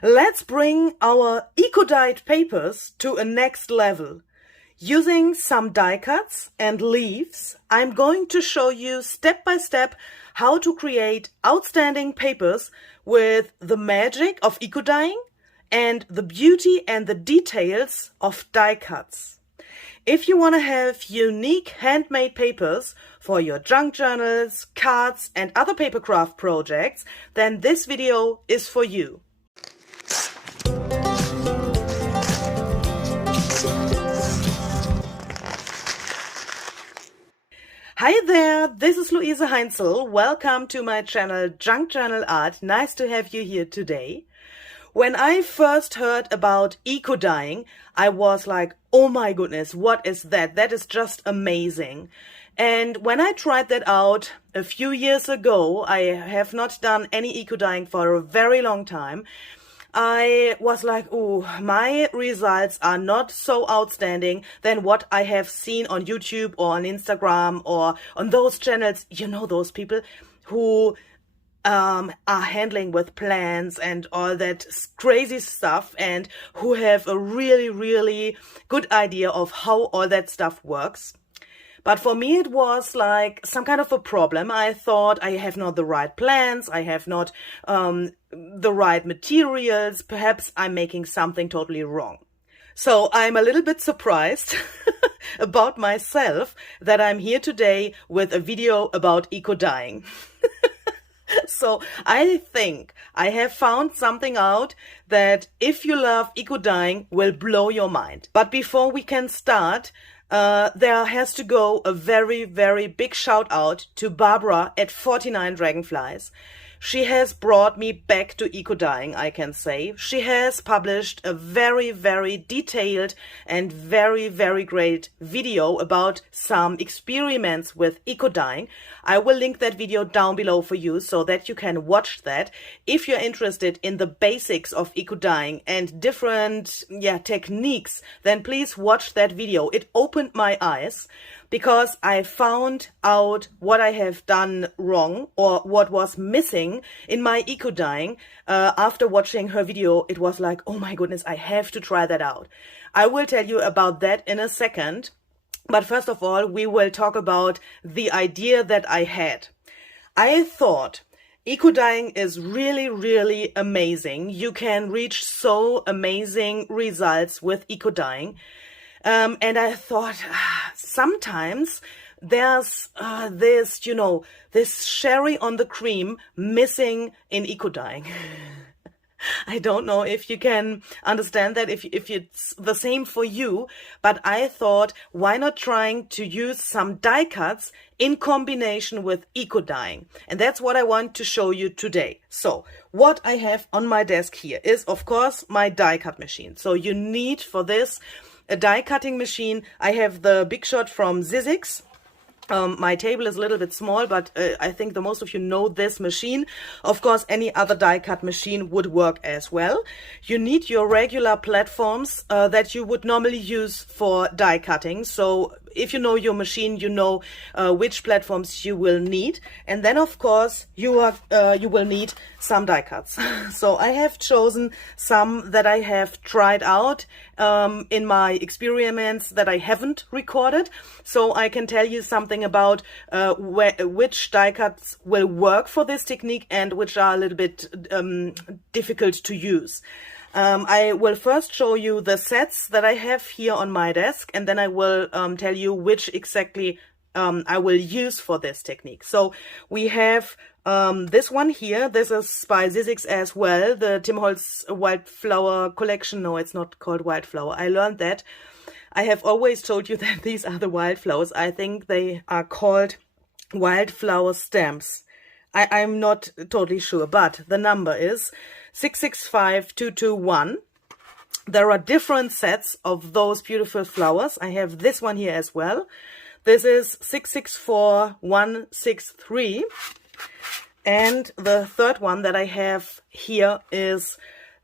Let's bring our eco-dyed papers to a next level. Using some die cuts and leaves, I'm going to show you step by step how to create outstanding papers with the magic of eco-dyeing and the beauty and the details of die cuts. If you want to have unique handmade papers for your junk journals, cards and other paper craft projects, then this video is for you. Hi there, this is Luise Heinzel. Welcome to my channel Junk Journal Art. Nice to have you here today. When I first heard about eco-dyeing, I was like, oh my goodness, what is that? That is just amazing. And when I tried that out a few years ago, I have not done any eco-dyeing for a very long time. I was like, oh, my results are not so outstanding than what I have seen on YouTube or on Instagram or on those channels. You know, those people who are handling with plants and all that crazy stuff and who have a really good idea of how all that stuff works. But for me, it was like some kind of a problem. I thought I have not the right plants, I have not the right materials, perhaps I'm making something totally wrong. So I'm a little bit surprised about myself that I'm here today with a video about eco-dyeing. So I think I have found something out that if you love eco-dyeing will blow your mind. But before we can start, there has to go a very big shout out to Barbara at 49 Dragonflies. She has brought me back to eco-dyeing, I can say. She has published a very detailed and very great video about some experiments with eco-dyeing. I will link that video down below for you so that you can watch that. If you're interested in the basics of eco-dyeing and different techniques, then please watch that video. It opened my eyes, because I found out what I have done wrong or what was missing in my eco-dyeing. After watching her video, it was like, oh my goodness, I have to try that out. I will tell you about that in a second. But first of all, we will talk about the idea that I had. I thought eco-dyeing is really amazing. You can reach so amazing results with eco-dyeing. And I thought, sometimes there's this, this cherry on the cream missing in eco-dyeing. I don't know if you can understand that, if it's the same for you, but I thought, why not trying to use some die cuts in combination with eco-dyeing? And that's what I want to show you today. So what I have on my desk here is, of course, my die cut machine. So you need for this a die cutting machine. I have the Big Shot from Sizzix. My table is a little bit small, but I think the most of you know this machine. Of course, any other die cut machine would work as well. You need your regular platforms that you would normally use for die cutting. So if you know your machine, you know which platforms you will need. And then, of course, you will need some die cuts. So I have chosen some that I have tried out in my experiments that I haven't recorded. So I can tell you something about which die cuts will work for this technique and which are a little bit difficult to use. I will first show you the sets that I have here on my desk, and then I will tell you which exactly I will use for this technique. So we have this one here. This is by Sizzix as well, the Tim Holtz Wildflower collection. No, it's not called Wildflower. I learned that. I have always told you that these are the wildflowers. I think they are called wildflower stamps. I'm not totally sure, but the number is 665221. There are different sets of those beautiful flowers. I have this one here as well. This is 664163. And the third one that I have here is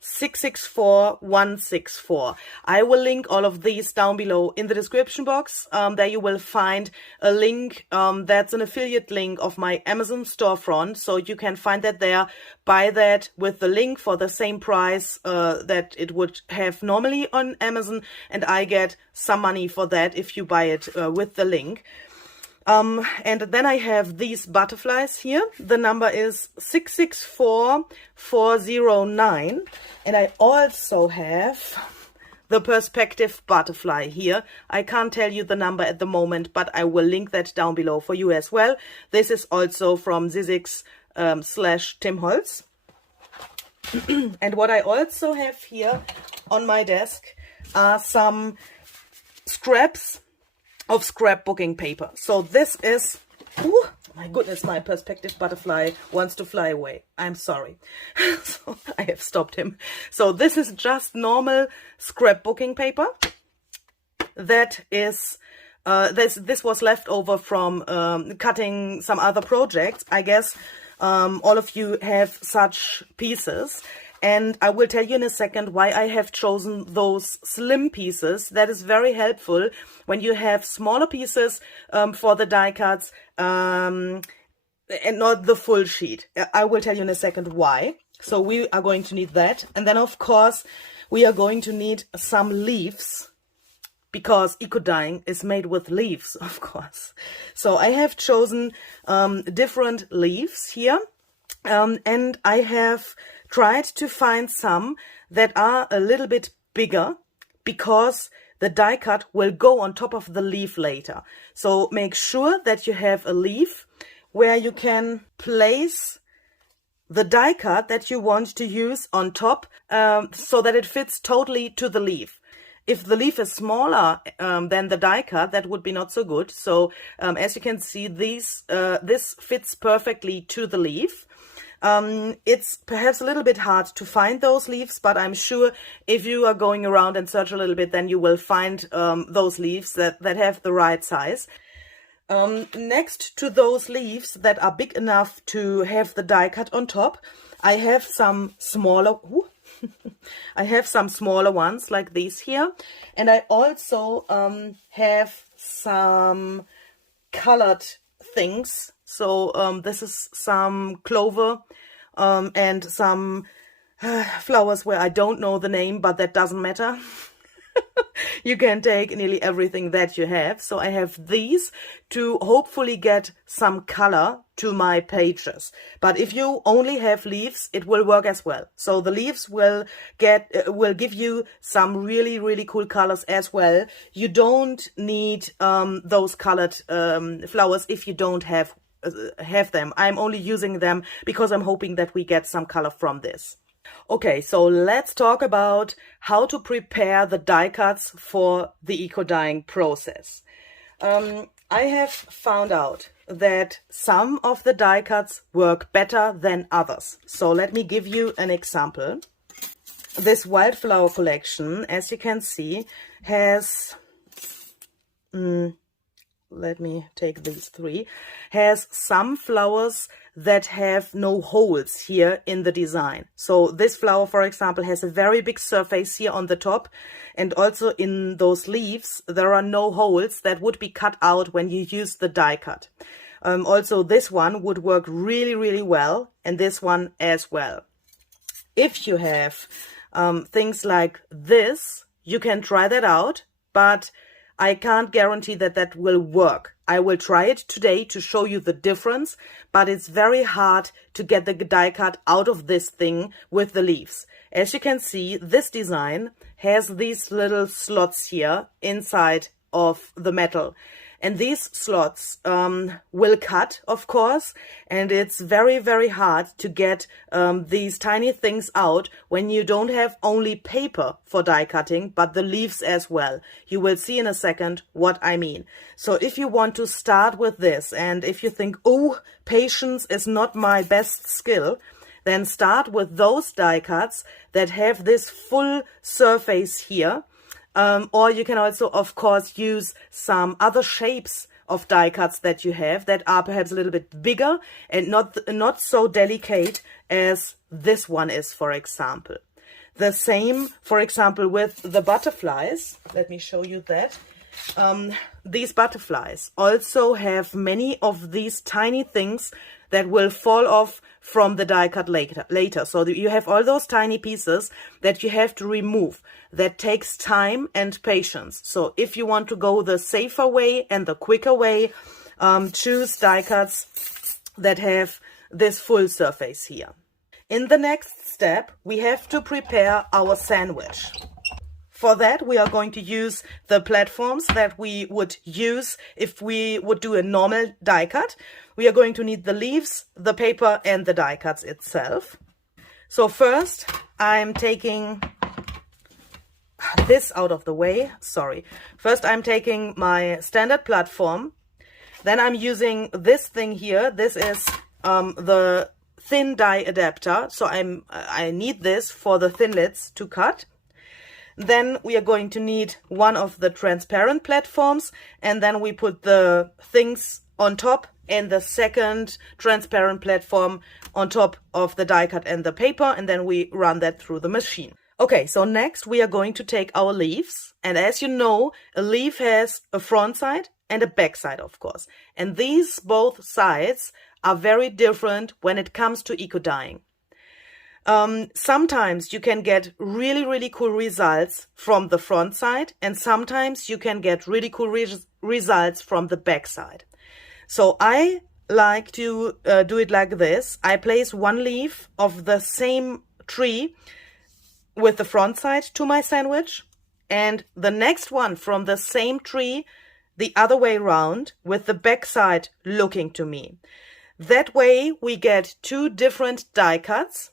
664164. I will link all of these down below in the description box. There you will find a link that's an affiliate link of my Amazon storefront, so you can find that there, buy that with the link for the same price that it would have normally on Amazon, and I get some money for that if you buy it with the link. And then I have these butterflies here. The number is 664409. And I also have the perspective butterfly here. I can't tell you the number at the moment, but I will link that down below for you as well. This is also from Zizix / Tim Holtz. And what I also have here on my desk are some scraps of scrapbooking paper. So this is, oh my goodness, my perspective butterfly wants to fly away. I'm sorry. So I have stopped him. So this is just normal scrapbooking paper. That is, this was left over from cutting some other projects. I guess all of you have such pieces. And I will tell you in a second why I have chosen those slim pieces. That is very helpful when you have smaller pieces for the die cuts and not the full sheet. I will tell you in a second why. So we are going to need that. And then, of course, we are going to need some leaves, because eco dyeing is made with leaves, of course. So I have chosen different leaves here. And I have tried to find some that are a little bit bigger, because the die cut will go on top of the leaf later. So make sure that you have a leaf where you can place the die cut that you want to use on top, so that it fits totally to the leaf. If the leaf is smaller than the die cut, that would be not so good. So as you can see, this fits perfectly to the leaf. It's perhaps a little bit hard to find those leaves, but I'm sure if you are going around and search a little bit, then you will find those leaves that have the right size. Next to those leaves that are big enough to have the die cut on top, I have some smaller, I have some smaller ones like these here. And I also have some colored things. So this is some clover and some flowers where I don't know the name, but that doesn't matter. You can take nearly everything that you have. So I have these to hopefully get some color to my pages. But if you only have leaves, it will work as well. So the leaves will give you some really, really cool colors as well. You don't need those colored flowers if you don't have them. I'm only using them because I'm hoping that we get some color from this. Okay, so let's talk about how to prepare the die cuts for the eco dyeing process. I have found out that some of the die cuts work better than others. So let me give you an example. This wildflower collection, as you can see, has let me take these three, has some flowers that have no holes here in the design. So this flower, for example, has a very big surface here on the top, and also in those leaves there are no holes that would be cut out when you use the die cut. Also this one would work really, really well, and this one as well. If you have things like this, you can try that out, but I can't guarantee that that will work. I will try it today to show you the difference, but it's very hard to get the die cut out of this thing with the leaves. As you can see, this design has these little slots here inside of the metal. And these slots will cut, of course, and it's very, very hard to get these tiny things out when you don't have only paper for die cutting, but the leaves as well. You will see in a second what I mean. So if you want to start with this, and if you think, oh, patience is not my best skill, then start with those die cuts that have this full surface here. Or you can also, of course, use some other shapes of die cuts that you have that are perhaps a little bit bigger and not so delicate as this one is, for example. The same, for example, with the butterflies. Let me show you that. These butterflies also have many of these tiny things that will fall off from the die cut later. So you have all those tiny pieces that you have to remove. That takes time and patience. So if you want to go the safer way and the quicker way, choose die cuts that have this full surface here. In the next step, we have to prepare our sandwich. For that, we are going to use the platforms that we would use if we would do a normal die cut. We are going to need the leaves, the paper, and the die cuts itself. So first, I'm taking this out of the way. Sorry. First, I'm taking my standard platform. Then I'm using this thing here. This is the thin die adapter. So I need this for the thinlits to cut. Then we are going to need one of the transparent platforms, and then we put the things on top and the second transparent platform on top of the die cut and the paper, and then we run that through the machine. Okay, so next we are going to take our leaves, and as you know, a leaf has a front side and a back side, of course. And these both sides are very different when it comes to eco dyeing. Sometimes you can get really cool results from the front side, and sometimes you can get really cool results from the back side. So I like to do it like this. I place one leaf of the same tree with the front side to my sandwich, and the next one from the same tree the other way around with the back side looking to me. That way we get two different die cuts.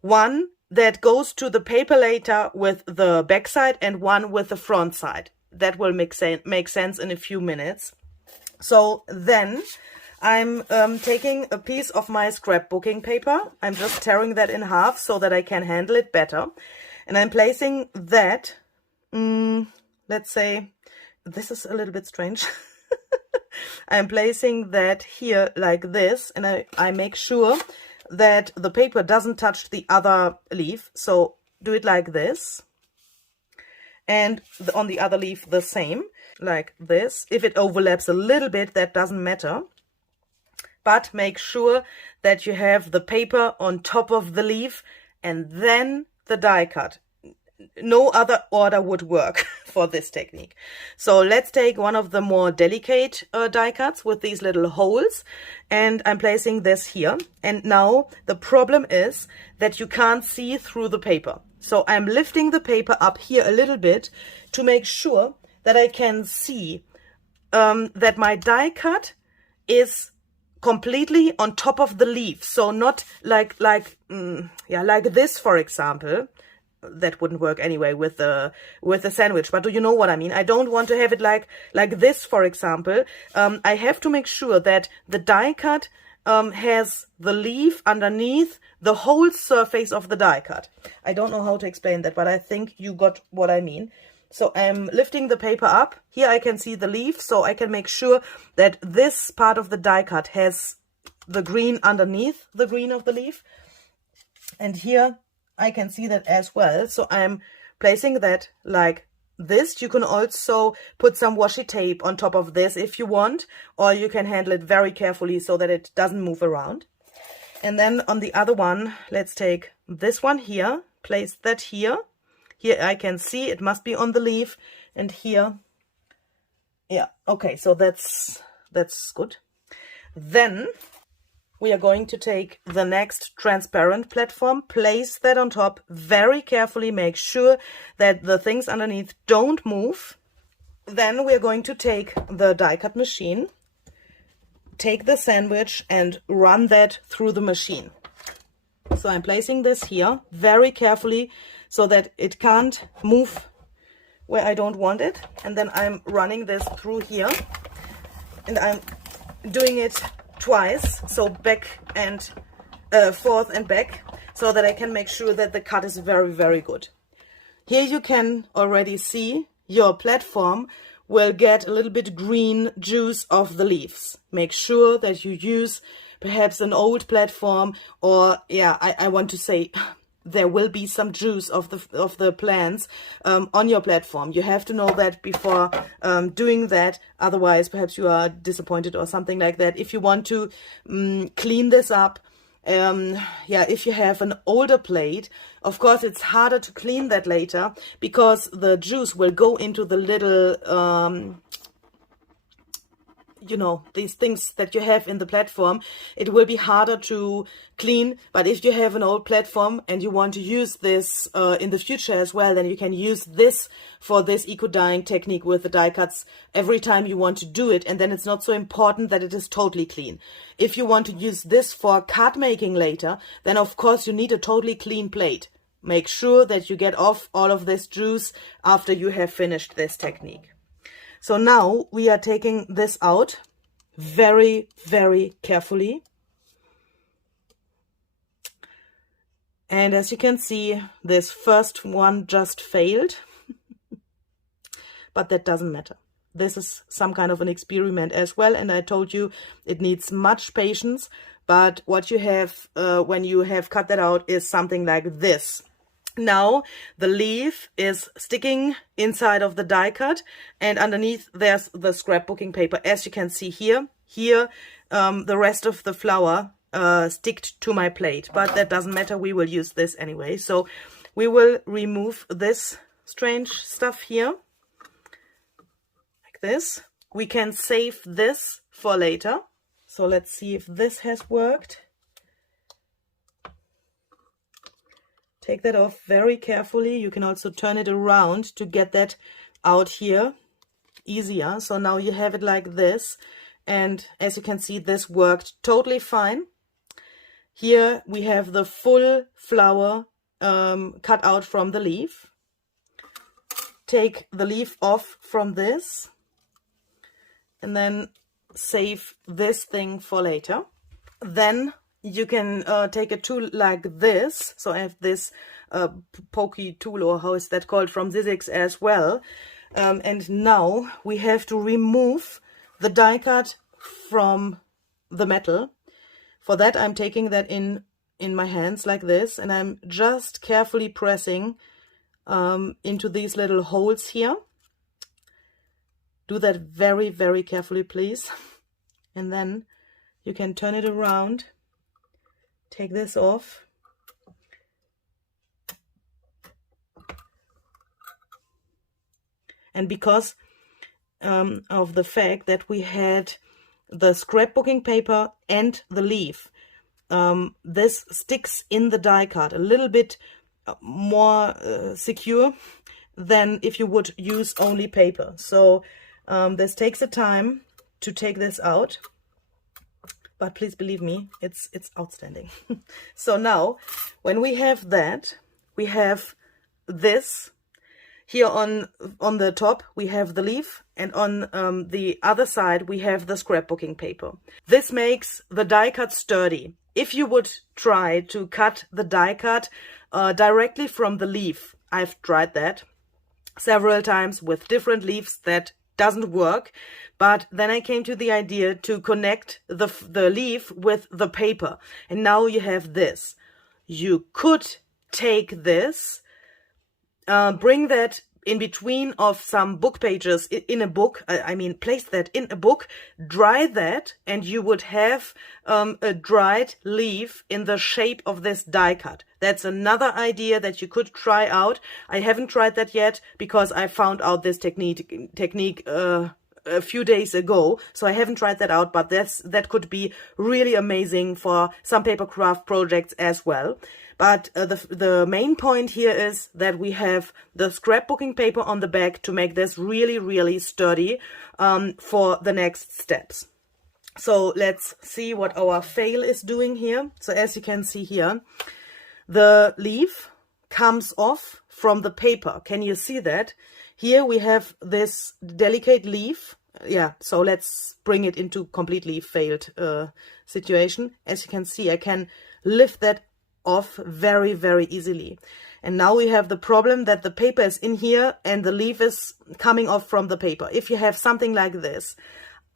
One that goes to the paper later with the back side and one with the front side. That will make sense in a few minutes. So then I'm taking a piece of my scrapbooking paper. I'm just tearing that in half so that I can handle it better. And I'm placing that, let's say, this is a little bit strange. I'm placing that here like this, and I make sure that the paper doesn't touch the other leaf. So do it like this, and on the other leaf the same, like this. If it overlaps a little bit, that doesn't matter, but make sure that you have the paper on top of the leaf and then the die cut. No other order would work for this technique. So let's take one of the more delicate die cuts with these little holes, and I'm placing this here. And now the problem is that you can't see through the paper. So I'm lifting the paper up here a little bit to make sure that I can see that my die cut is completely on top of the leaf. So not like this, for example. That wouldn't work anyway with the sandwich, but do you know what I mean? I don't want to have it like this, for example. I have to make sure that the die cut has the leaf underneath the whole surface of the die cut. I don't know how to explain that, but I think you got what I mean. So I'm lifting the paper up. Here I can see the leaf, so I can make sure that this part of the die cut has the green underneath the green of the leaf. And here I can see that as well. So I'm placing that like this. You can also put some washi tape on top of this if you want, or you can handle it very carefully so that it doesn't move around. And then on the other one, let's take this one here, place that here. Here I can see it must be on the leaf, and here, yeah, okay, so that's good. Then we are going to take the next transparent platform, place that on top, very carefully make sure that the things underneath don't move. Then we are going to take the die cut machine, take the sandwich and run that through the machine. So I'm placing this here very carefully so that it can't move where I don't want it. And then I'm running this through here, and I'm doing it twice, so back and forth and back, so that I can make sure that the cut is very good. Here you can already see your platform will get a little bit green juice of the leaves. Make sure that you use perhaps an old platform, or I want to say there will be some juice of the plants on your platform. You have to know that before doing that, otherwise perhaps you are disappointed or something like that. If you want to clean this up, yeah, if you have an older plate, of course it's harder to clean that later, because the juice will go into the little you know, these things that you have in the platform. It will be harder to clean. But if you have an old platform and you want to use this in the future as well, then you can use this for this eco dyeing technique with the die cuts every time you want to do it, and then it's not so important that it is totally clean. If you want to use this for card making later, then of course you need a totally clean plate. Make sure that you get off all of this juice after you have finished this technique. So now we are taking this out very, very carefully. And as you can see, this first one just failed. But that doesn't matter. This is some kind of an experiment as well. And I told you it needs much patience. But what you have when you have cut that out is something like this. Now the leaf is sticking inside of the die cut, and underneath there's the scrapbooking paper. As you can see here, the rest of the flower sticked to my plate, but that doesn't matter. We will use this anyway. So we will remove this strange stuff here, like this. We can save this for later. So let's see if this has worked. Take that off very carefully. You can also turn it around to get that out here easier. So now you have it like this. And as you can see, this worked totally fine. Here we have the full flower cut out from the leaf. Take the leaf off from this. And then save this thing for later. Then you can take a tool like this. So I have this pokey tool, or how is that called, from Sizzix as well. And now we have to remove the die cut from the metal. For that, I'm taking that in my hands like this, and I'm just carefully pressing into these little holes here. Do that very, very carefully, please. And then you can turn it around. Take this off. And because of the fact that we had the scrapbooking paper and the leaf, this sticks in the die cut a little bit more secure than if you would use only paper. So this takes a time to take this out. But please believe me, it's outstanding. So now, when we have that, we have this. Here on the top, we have the leaf, and on the other side, we have the scrapbooking paper. This makes the die cut sturdy. If you would try to cut the die cut directly from the leaf, I've tried that several times with different leaves. That doesn't work. But then I came to the idea to connect the leaf with the paper. And now you have this. You could take this, bring that in between of some book pages in a book. I mean, place that in a book, dry that, and you would have a dried leaf in the shape of this die cut. That's another idea that you could try out. I haven't tried that yet because I found out this technique a few days ago, so I haven't tried that out, but that could be really amazing for some paper craft projects as well. But the main point here is that we have the scrapbooking paper on the back to make this really, really sturdy for the next steps. So let's see what our fail is doing here. So as you can see here, the leaf comes off from the paper. Can you see that? Here we have this delicate leaf. Yeah, so let's bring it into completely failed situation. As you can see, I can lift that off very, very easily. And now we have the problem that the paper is in here and the leaf is coming off from the paper. If you have something like this,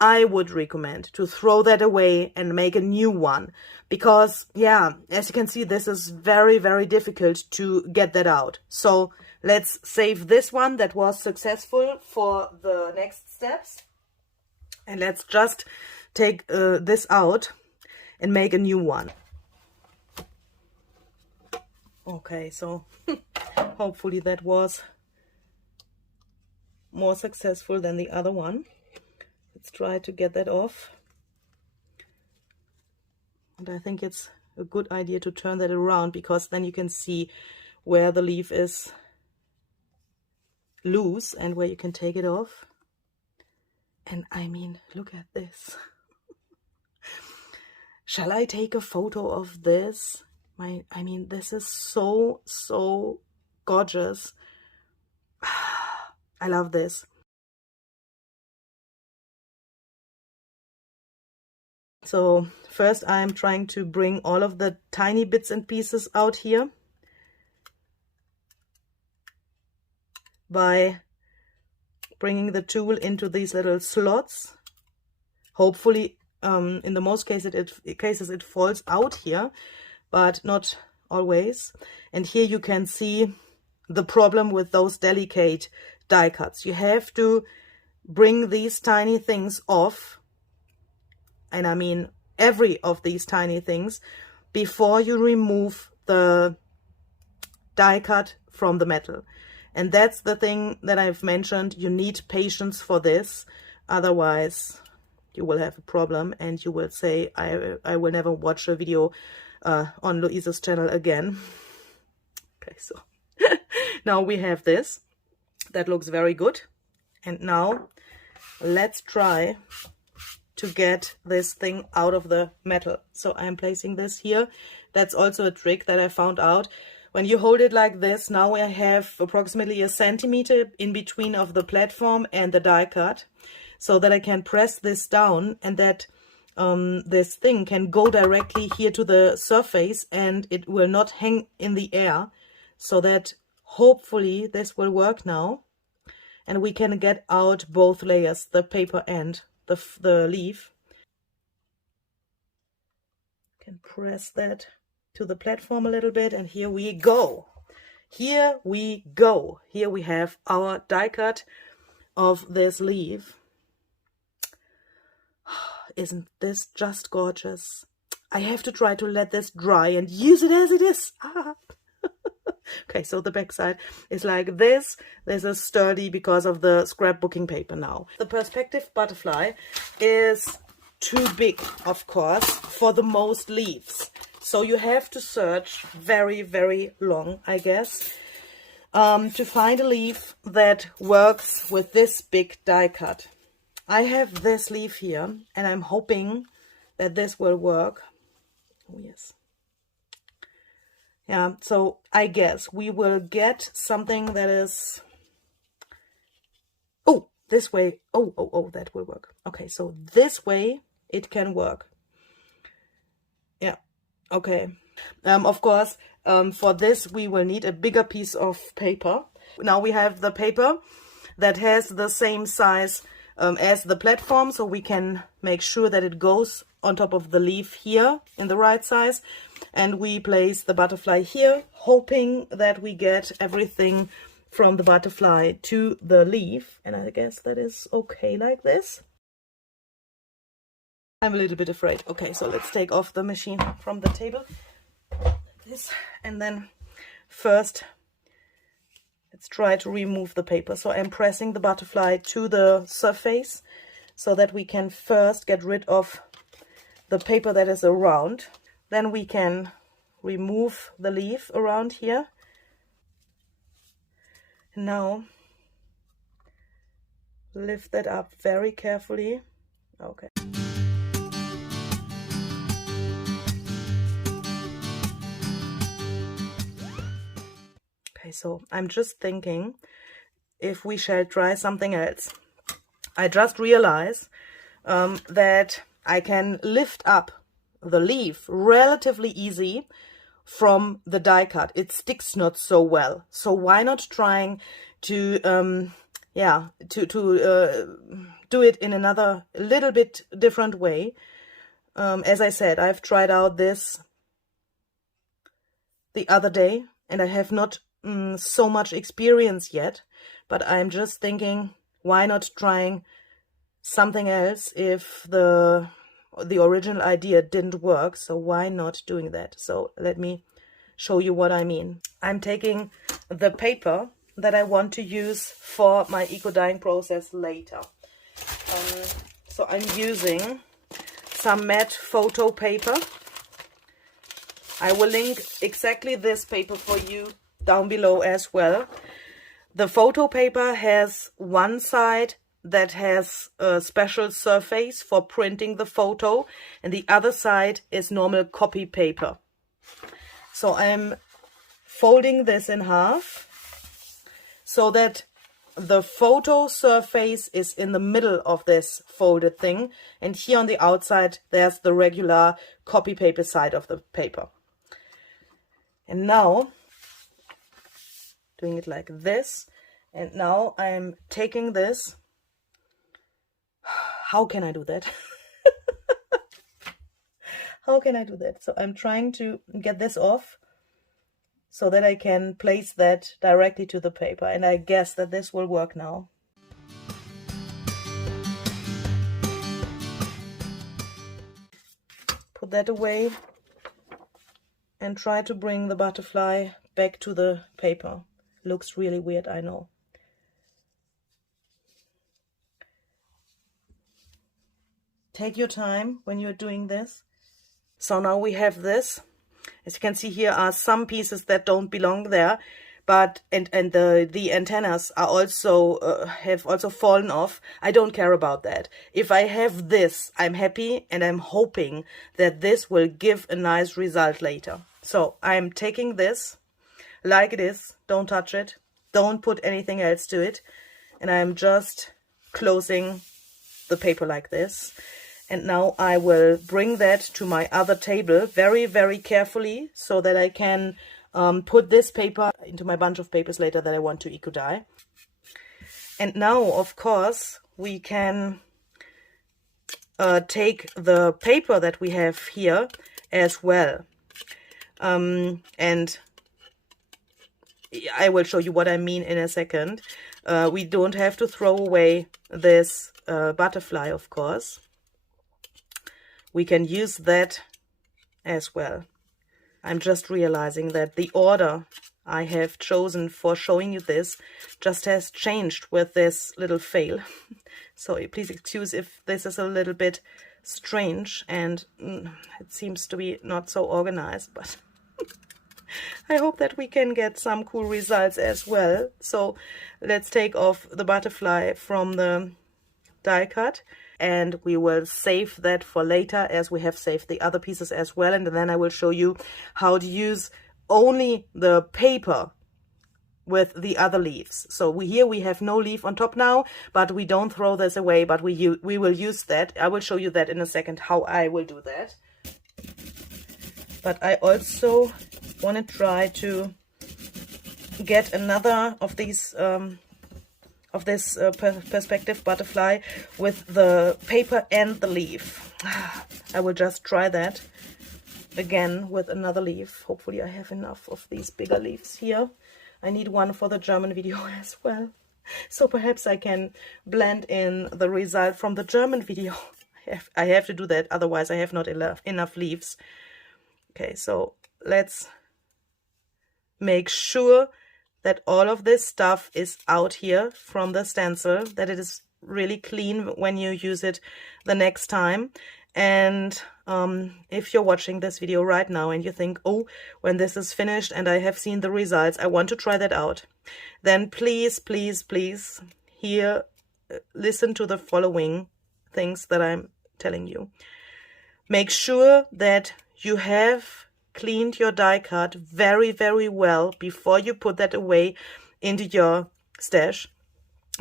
I would recommend to throw that away and make a new one, because yeah, as you can see, this is very, very difficult to get that out. So let's save this one that was successful for the next steps, and let's just take this out and make a new one. Okay, so hopefully that was more successful than the other one. Let's try to get that off. And I think it's a good idea to turn that around, because then you can see where the leaf is loose and where you can take it off. And I mean, look at this. Shall I take a photo of this? I mean, this is so, so gorgeous. I love this. So first I'm trying to bring all of the tiny bits and pieces out here by bringing the tool into these little slots. Hopefully, in the most cases it falls out here, but not always. And here you can see the problem with those delicate die cuts. You have to bring these tiny things off, and I mean every of these tiny things, before you remove the die cut from the metal. And that's the thing that I've mentioned. You need patience for this, otherwise you will have a problem and you will say, I will never watch a video on Louise's channel again. Okay, so now we have this. That looks very good. And now let's try to get this thing out of the metal. So I'm placing this here. That's also a trick that I found out. When you hold it like this, now I have approximately 1 centimeter in between of the platform and the die cut, so that I can press this down, and that this thing can go directly here to the surface and it will not hang in the air. So that hopefully this will work now, and we can get out both layers, the paper and the leaf. Can press that to the platform a little bit, and here we go. Here we go. Here we have our die cut of this leaf. Isn't this just gorgeous? I have to try to let this dry and use it as it is. Ah. Okay, so the back side is like this. This is sturdy because of the scrapbooking paper now. The perspective butterfly is too big, of course, for the most leaves. So you have to search very, very long, I guess, to find a leaf that works with this big die cut. I have this leaf here, and I'm hoping that this will work. Oh, yes. Yeah, so I guess we will get something that is... Oh, this way. Oh, that will work. Okay, so this way it can work. Yeah, okay. Of course, for this we will need a bigger piece of paper. Now we have the paper that has the same size as the platform, so we can make sure that it goes on top of the leaf here in the right size, and we place the butterfly here, hoping that we get everything from the butterfly to the leaf. And I guess that is okay like this. I'm a little bit afraid. Okay, so let's take off the machine from the table, like this, and then first let's try to remove the paper. So I'm pressing the butterfly to the surface so that we can first get rid of the paper that is around. Then we can remove the leaf around here. Now lift that up very carefully. Okay. Okay, so I'm just thinking if we shall try something else. I just realized that I can lift up the leaf relatively easy from the die cut. It sticks not so well. So why not trying to yeah, to do it in another little bit different way. As I said, I've tried out this the other day, and I have not so much experience yet, but I'm just thinking, why not trying something else if the original idea didn't work? So why not doing that? So let me show you what I mean. I'm taking the paper that I want to use for my eco dyeing process later. So I'm using some matte photo paper. I will link exactly this paper for you down below as well. The photo paper has one side that has a special surface for printing the photo, and the other side is normal copy paper. So I'm folding this in half so that the photo surface is in the middle of this folded thing, and here on the outside there's the regular copy paper side of the paper. And now doing it like this, and now I'm taking this. How can I do that? How can I do that? So I'm trying to get this off so that I can place that directly to the paper, and I guess that this will work now. Put that away and try to bring the butterfly back to the paper. Looks really weird, I know. Take your time when you're doing this. So now we have this. As you can see, here are some pieces that don't belong there, but and the antennas are also have also fallen off. I don't care about that. If I have this, I'm happy, and I'm hoping that this will give a nice result later. So I'm taking this like it is. Don't touch it. Don't put anything else to it. And I'm just closing the paper like this. And now I will bring that to my other table very, very carefully so that I can put this paper into my bunch of papers later that I want to eco dye. And now, of course, we can take the paper that we have here as well. And I will show you what I mean in a second. We don't have to throw away this butterfly, of course. We can use that as well. I'm just realizing that the order I have chosen for showing you this just has changed with this little fail. So please excuse if this is a little bit strange and it seems to be not so organized, but I hope that we can get some cool results as well. So let's take off the butterfly from the die cut, and we will save that for later, as we have saved the other pieces as well. And then I will show you how to use only the paper with the other leaves. So here we have no leaf on top now, but we don't throw this away, but we will use that. I will show you that in a second, how I will do that. But I also want to try to get another of these perspective butterfly with the paper and the leaf. I will just try that again with another leaf. Hopefully I have enough of these bigger leaves here. I need one for the German video as well. So perhaps I can blend in the result from the German video. I have to do that, otherwise I have not enough leaves. Okay, so let's make sure that all of this stuff is out here from the stencil, that it is really clean when you use it the next time. And if you're watching this video right now and you think, oh, when this is finished and I have seen the results, I want to try that out, then please, please, please, here, listen to the following things that I'm telling you. Make sure that you have cleaned your die cut very, very well before you put that away into your stash,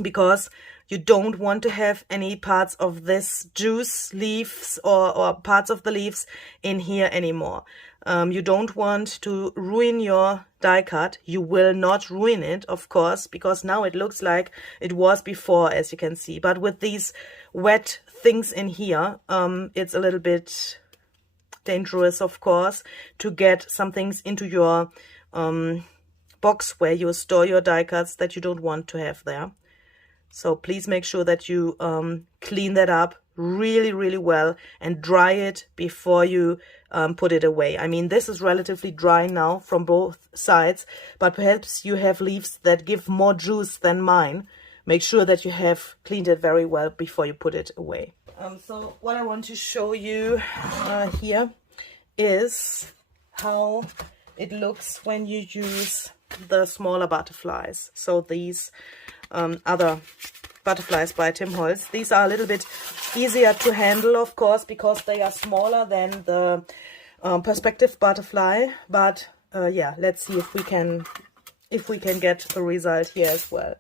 because you don't want to have any parts of this juice leaves or parts of the leaves in here anymore. You don't want to ruin your die cut. You will not ruin it, of course, because now it looks like it was before, as you can see. But with these wet things in here, it's a little bit dangerous, of course, to get some things into your box where you store your die cuts that you don't want to have there. So please make sure that you clean that up really, really well and dry it before you put it away. I mean, this is relatively dry now from both sides, but perhaps you have leaves that give more juice than mine. Make sure that you have cleaned it very well before you put it away. So what I want to show you here is how it looks when you use the smaller butterflies. So these other butterflies by Tim Holtz. These are a little bit easier to handle, of course, because they are smaller than the perspective butterfly. But yeah, let's see if we can get a result here as well.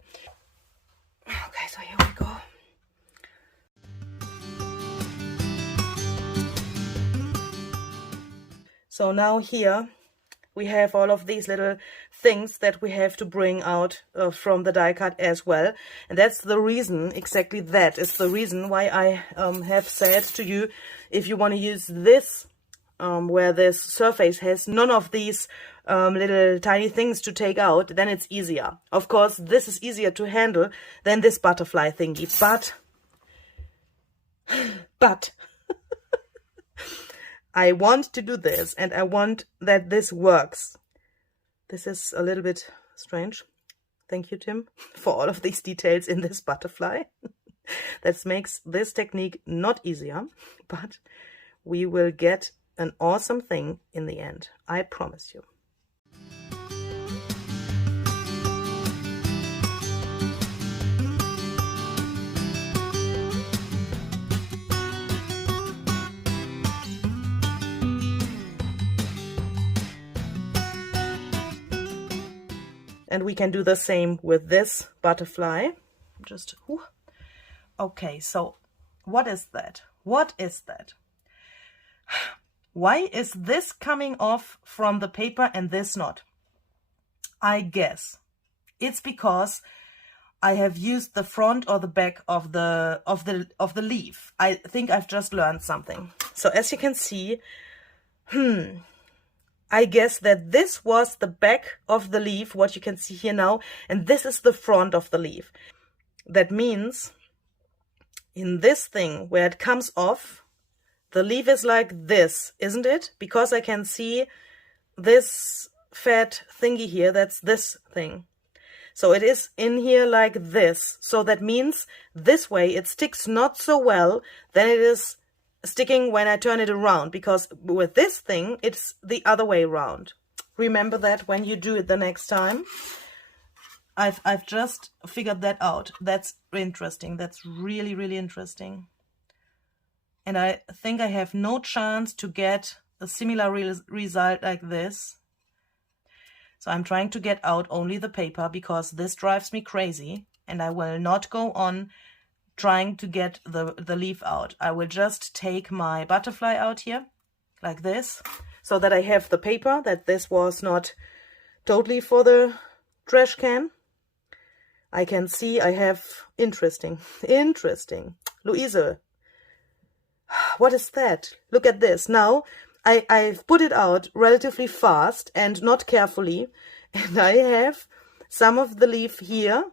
Okay, so here we go. So now here we have all of these little things that we have to bring out from the die cut as well. And that's the reason, exactly that is the reason why I have said to you, if you want to use this, where this surface has none of these little tiny things to take out, then it's easier. Of course, this is easier to handle than this butterfly thingy, but I want to do this, and I want that this works. This is a little bit strange. Thank you, Tim, for all of these details in this butterfly. That makes this technique not easier, but we will get an awesome thing in the end. I promise you. And we can do the same with this butterfly. Just, whew. Okay, so what is that? What is that? Why is this coming off from the paper and this not? I guess it's because I have used the front or the back of the leaf. I think I've just learned something. So as you can see, I guess that this was the back of the leaf, what you can see here now, and this is the front of the leaf. That means in this thing where it comes off, the leaf is like this, isn't it? Because I can see this fat thingy here, that's this thing. So it is in here like this. So that means this way it sticks not so well than it is sticking when I turn it around, because with this thing it's the other way around. Remember that when you do it the next time. I've just figured that out. That's interesting. That's really, really interesting. And I think I have no chance to get a similar result like this. So I'm trying to get out only the paper, because this drives me crazy, and I will not go on trying to get the leaf out. I will just take my butterfly out here like this, so that I have the paper, that this was not totally for the trash can. I can see I have interesting. Louise, what is that? Look at this. Now I've put it out relatively fast and not carefully, and I have some of the leaf here.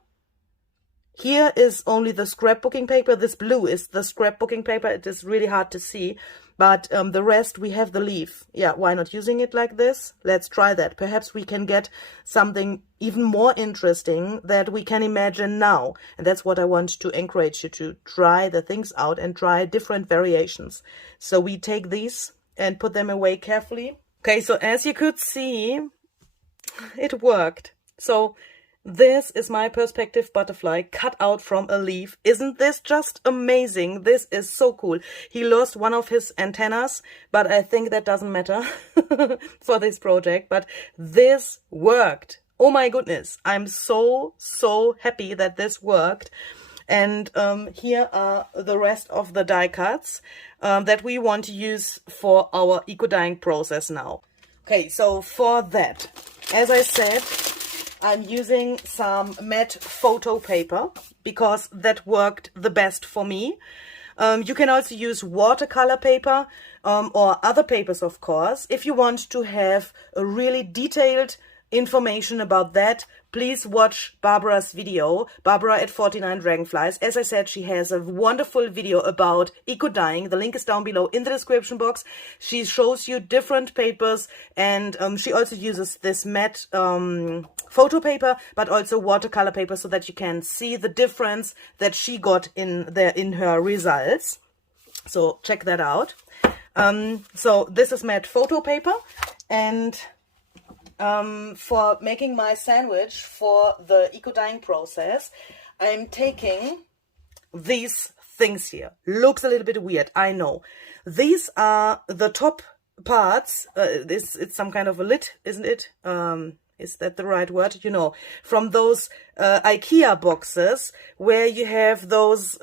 Here is only the scrapbooking paper. This blue is the scrapbooking paper. It is really hard to see, but the rest we have the leaf. Yeah, why not using it like this? Let's try that. Perhaps we can get something even more interesting that we can imagine now. And that's what I want to encourage you to try the things out and try different variations. So we take these and put them away carefully. Okay, so as you could see, it worked. So this is my perspective butterfly cut out from a leaf. Isn't this just amazing? This is so cool. He lost one of his antennas, but I think that doesn't matter for this project. But this worked. Oh my goodness. I'm so happy that this worked. And here are the rest of the die cuts that we want to use for our eco dyeing process now. Okay, so for that, as I said, I'm using some matte photo paper because that worked the best for me. You can also use watercolor paper or other papers, of course. If you want to have a really detailed information about that, please watch Barbara's video, Barbara at 49 Dragonflies. As I said, she has a wonderful video about eco dyeing. The link is down below in the description box. She shows you different papers, and she also uses this matte photo paper, but also watercolor paper, so that you can see the difference that she got in her results. So check that out. So this is matte photo paper, and for making my sandwich for the eco dyeing process, I'm taking these things here. Looks a little bit weird, I know. These are the top parts. It's some kind of a lid, isn't it? Is that the right word? You know, from those IKEA boxes where you have those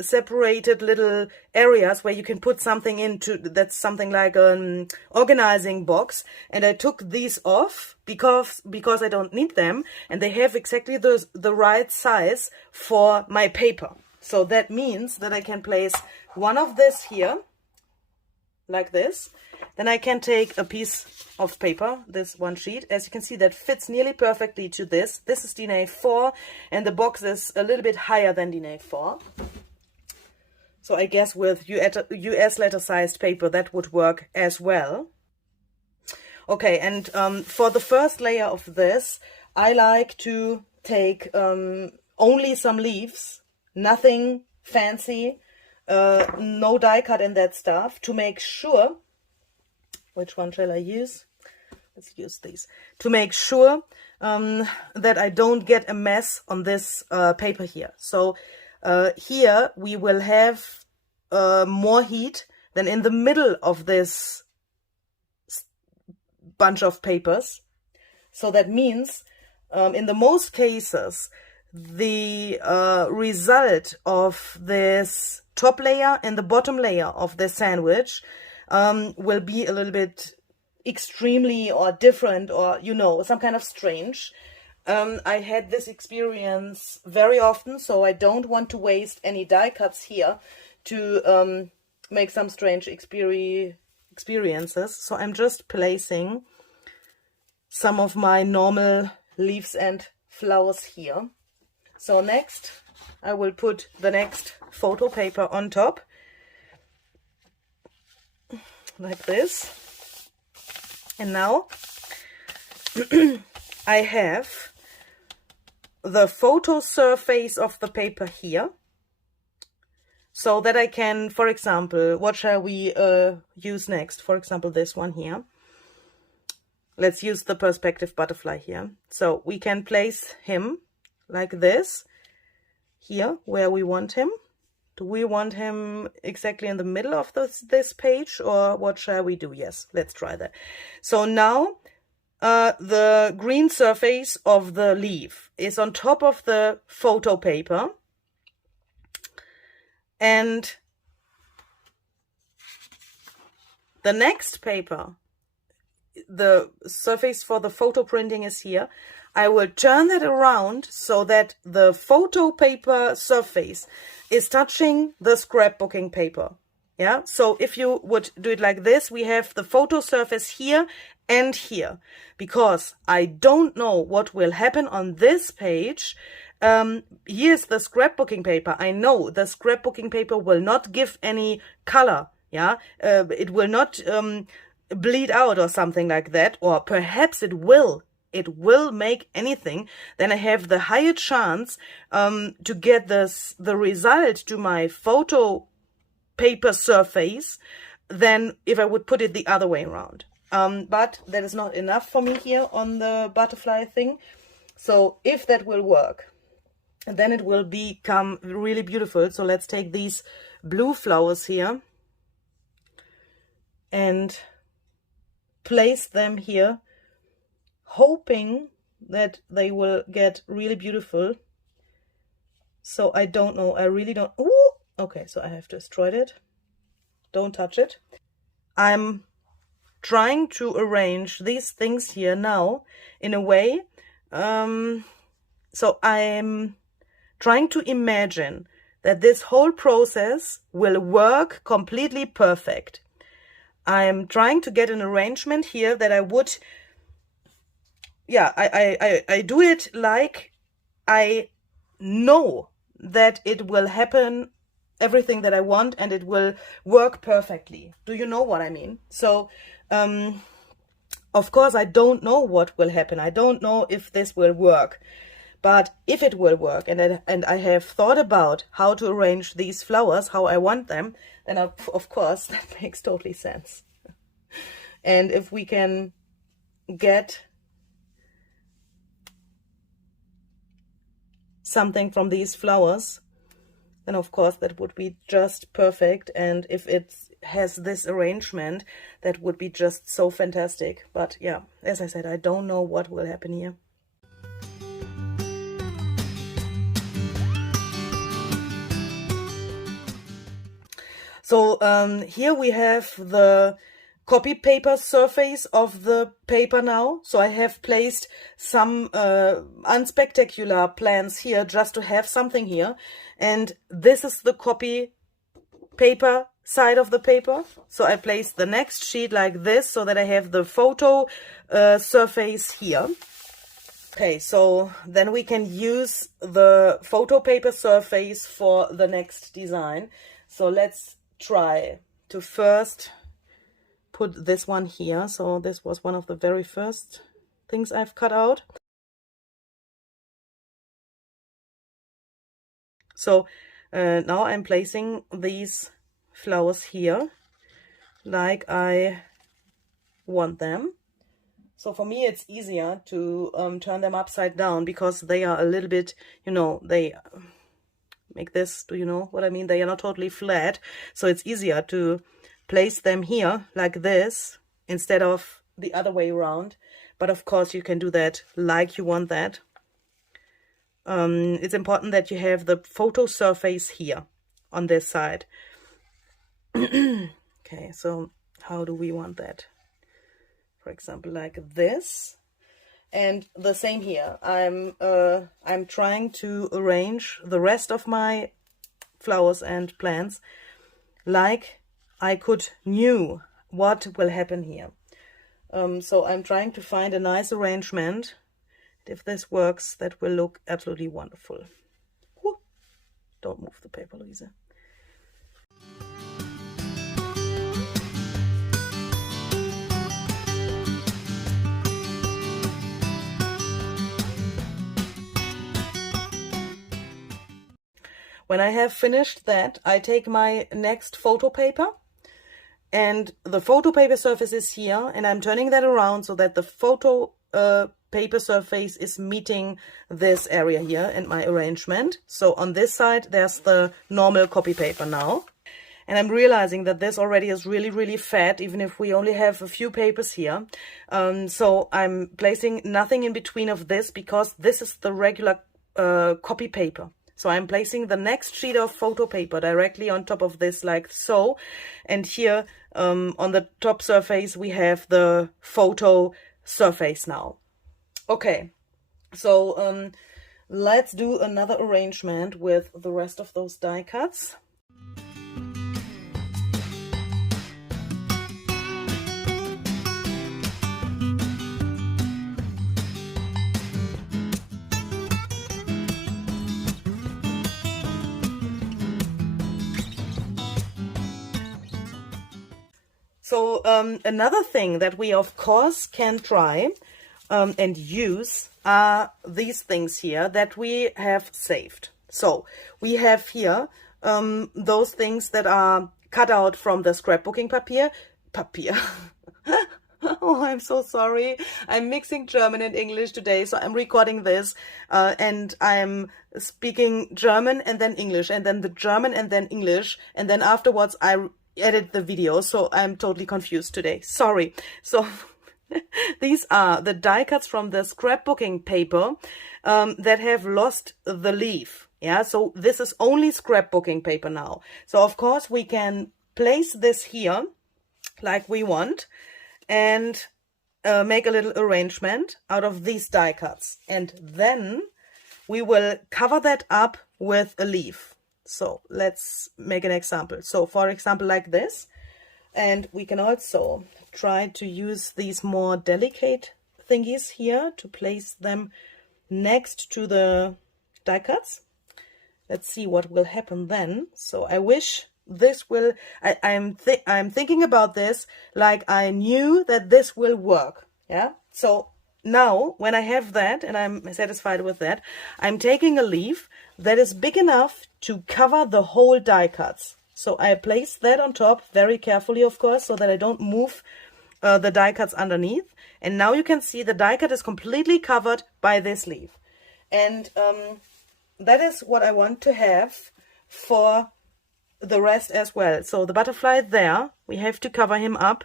separated little areas where you can put something into. That's something like an organizing box. And I took these off because I don't need them, and they have exactly the right size for my paper. So that means that I can place one of this here, like this. Then I can take a piece of paper, this one sheet. As you can see, that fits nearly perfectly to this. This is DIN A4, and the box is a little bit higher than DIN A4. So I guess with US letter-sized paper, that would work as well. Okay, and for the first layer of this, I like to take only some leaves, nothing fancy, no die cut in that stuff, to make sure. Which one shall I use? Let's use these. To make sure that I don't get a mess on this paper here. So here we will have more heat than in the middle of this bunch of papers. So that means in the most cases, the result of this top layer and the bottom layer of the sandwich will be a little bit extremely or different, or, you know, some kind of strange. I had this experience very often, so I don't want to waste any die cuts here to make some strange experiences. So I'm just placing some of my normal leaves and flowers here. So next, I will put the next photo paper on top, like this. And now I have the photo surface of the paper here, so that I can, for example, what shall we use next? For example, this one here. Let's use the perspective butterfly here. So we can place him like this here where we want him. Do we want him exactly in the middle of this page, or what shall we do? Yes, let's try that. So now the green surface of the leaf is on top of the photo paper, and the next paper, the surface for the photo printing is here. I will turn that around so that the photo paper surface is touching the scrapbooking paper. Yeah, so if you would do it like this, we have the photo surface here and here, because I don't know what will happen on this page. Here's the scrapbooking paper. I know the scrapbooking paper will not give any color. Yeah, it will not bleed out or something like that, or perhaps it will. It will make anything. Then I have the higher chance to get the result to my photo paper surface than if I would put it the other way around. But that is not enough for me here on the butterfly thing. So if that will work, then it will become really beautiful. So let's take these blue flowers here and place them here, hoping that they will get really beautiful. So I don't know, I really don't. Ooh, okay, so I have destroyed it. Don't touch it. I'm trying to arrange these things here now in a way. So I'm trying to imagine that this whole process will work completely perfect. I'm trying to get an arrangement here that I would, yeah, I do it like I know that it will happen, everything that I want, and it will work perfectly. Do you know what I mean? So, of course, I don't know what will happen. I don't know if this will work. But if it will work, and I have thought about how to arrange these flowers, how I want them, then of course that makes totally sense. And if we can get something from these flowers, then of course that would be just perfect. And if it has this arrangement, that would be just so fantastic. But yeah, as I said, I don't know what will happen here. So here we have the copy paper surface of the paper now. So I have placed some unspectacular plans here just to have something here. And this is the copy paper side of the paper. So I place the next sheet like this so that I have the photo surface here. Okay, so then we can use the photo paper surface for the next design. So let's try to first put this one here. So this was one of the very first things I've cut out. So now I'm placing these flowers here like I want them. So for me it's easier to turn them upside down because they are a little bit, you know, they make this, do you know what I mean? They are not totally flat, so it's easier to place them here like this instead of the other way around. But of course you can do that like you want that. It's important that you have the photo surface here on this side. Okay, so how do we want that? For example, like this. And the same here. I'm trying to arrange the rest of my flowers and plants like I could knew what will happen here. So I'm trying to find a nice arrangement. If this works, that will look absolutely wonderful. Whew. Don't move the paper, Louise. When I have finished that, I take my next photo paper, and the photo paper surface is here, and I'm turning that around so that the photo paper surface is meeting this area here and my arrangement. So on this side, there's the normal copy paper now. And I'm realizing that this already is really, really fat, even if we only have a few papers here. So I'm placing nothing in between of this because this is the regular copy paper. So I'm placing the next sheet of photo paper directly on top of this like so. And here on the top surface, we have the photo surface now. Okay, so let's do another arrangement with the rest of those die cuts. So another thing that we of course can try and use are these things here that we have saved. So we have here those things that are cut out from the scrapbooking papier. Oh, I'm so sorry. I'm mixing German and English today, so I'm recording this and I'm speaking German and then English and then the German and then English, and then afterwards I edit the video, so I'm totally confused today. Sorry. So these are the die cuts from the scrapbooking paper that have lost the leaf. Yeah, so this is only scrapbooking paper now. So of course we can place this here like we want, and make a little arrangement out of these die cuts. And then we will cover that up with a leaf. So let's make an example. So for example, like this. And we can also try to use these more delicate thingies here to place them next to the die cuts. Let's see what will happen then. So I wish this will, I'm thinking about this like I knew that this will work. Yeah. So now when I have that and I'm satisfied with that, I'm taking a leaf that is big enough to cover the whole die cuts. So I place that on top very carefully, of course, so that I don't move the die cuts underneath. And now you can see the die cut is completely covered by this leaf. And that is what I want to have for the rest as well. So the butterfly there, we have to cover him up.